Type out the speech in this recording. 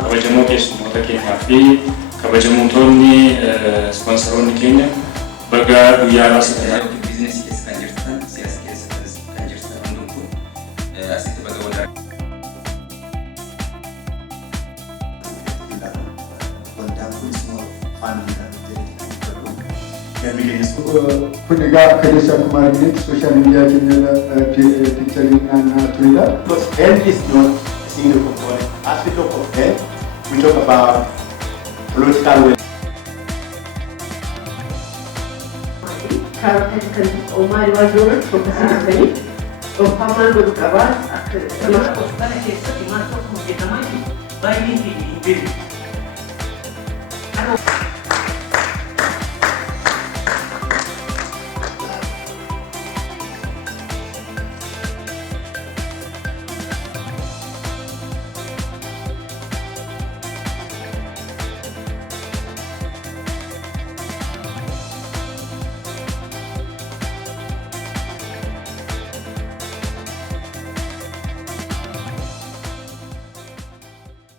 kabajamoo keessummoota keenyaa fi kabajamootonni sponsoroonni keenya baga guyyaa raasii biizinasii keessa kan jirtan siyaasa keessa kan jirtan hundumtuu asitti baga waldaa kunis immoo faamilii kan Kuniga Kadesha Kumargit, social media picture and Twitter. Because health is not a single component. As we talk of health, we talk about political will. Character